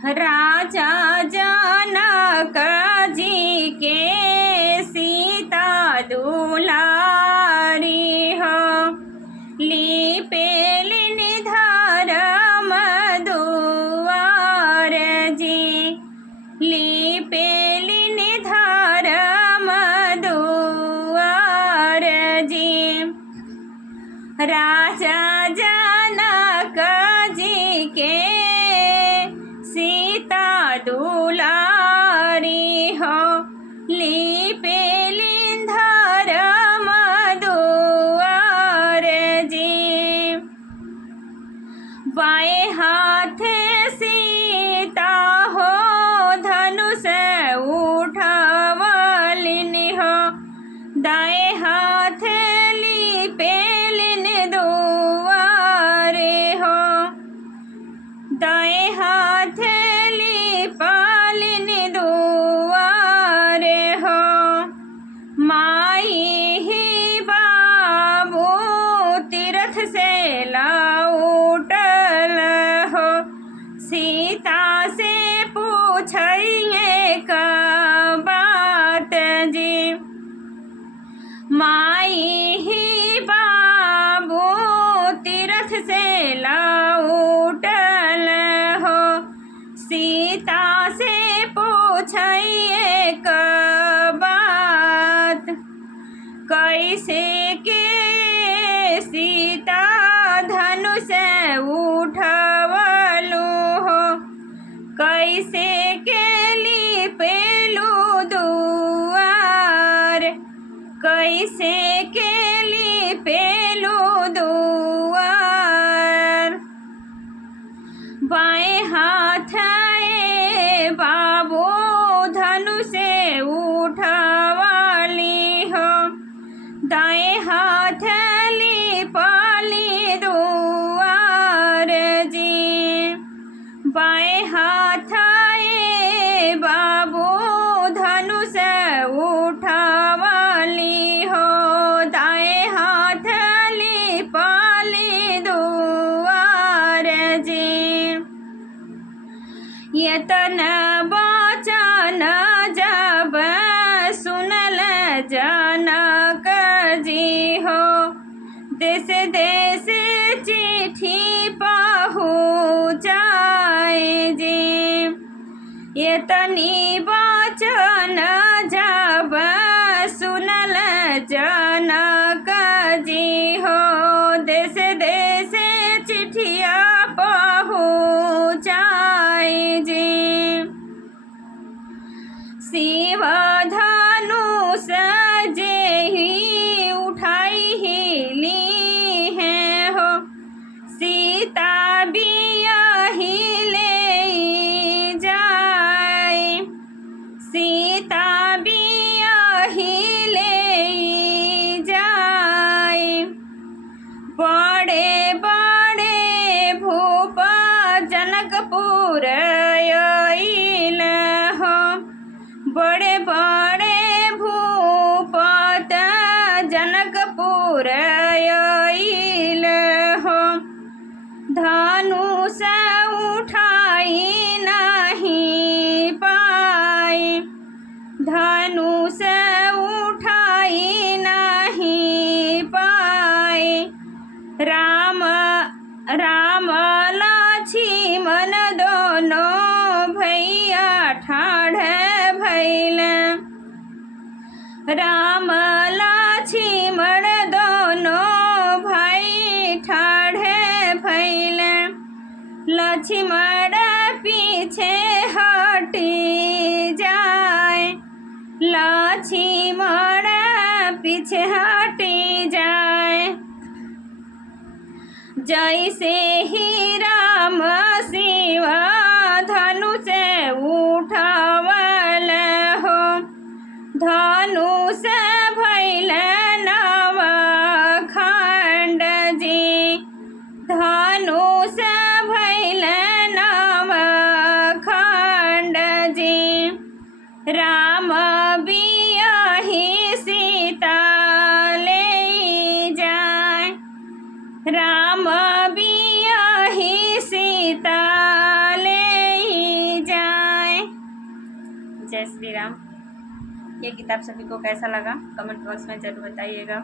राजा जनक जी के सीता दुलारी हो, लीपेली धर्म दुआर जी, लीपेली धर्म दुआर जी। राजा जनक जी के सीता दुलारी हो, लीपेली धर्म दुआर जी। बाएं हाथ सीता हो, धनुष उठावलिन हो, दाएं हाथ लीपेलिन दुआरे हो, दाएं हाथ लीपालिन दुआरे हो। माई ही बाबू तीरथ से लौटल हो, सीता से पूछिए का बात जी। माई ही बाबू तीरथ से लौटल हो, सीता से पूछिए का बात। कैसे के सीता धनुष उठवलु हो, कैसे के लीपेलु दुआर, कैसे के लीपेलु दुआर। बाएं हाथ बाबू धनुष उठवाली हो, दाएं हाथ लीपाली दुआर जी। बाएं हाथ बाबू धनुष उठवाली हो, दाएं हाथ लीपाली दुआर जी। यतन बचन जब सुनल जनक जी हो, देश देश चिट्ठी पहुँचाए जी। यतनी बचन जब सुनल जनक जी हो, देश देश चिट्ठिया पहुँचाए जी। शिव धनुष जेहि उठाई ही ली है हो, सीता बियाही ले जाए, सीता बियाही ले जाए। बड़े बड़े भूप जनकपुर आइल हो, बड़े बड़े भूपत जनकपुर आइल हो, धनुष उठाई नहीं पाए, धनुष उठाई नहीं पाए। राम राम लक्ष्मण दोनों भैया ठाढ़ भइल, राम लक्ष्मण दोनों भाई ठाढ़ भइल। लक्ष्मण पीछे हटी जाए, लक्ष्मण पीछे हटी जाए। जैसे ही राम शिव धनुष उठवल हो, धनुष भइल नवखंड जी, धनुष भइल नवखंड जी। राम बियाही सीता ले जाए, राम बियाही सीता जय श्री राम। ये किताब सभी को कैसा लगा कमेंट बॉक्स में ज़रूर बताइएगा।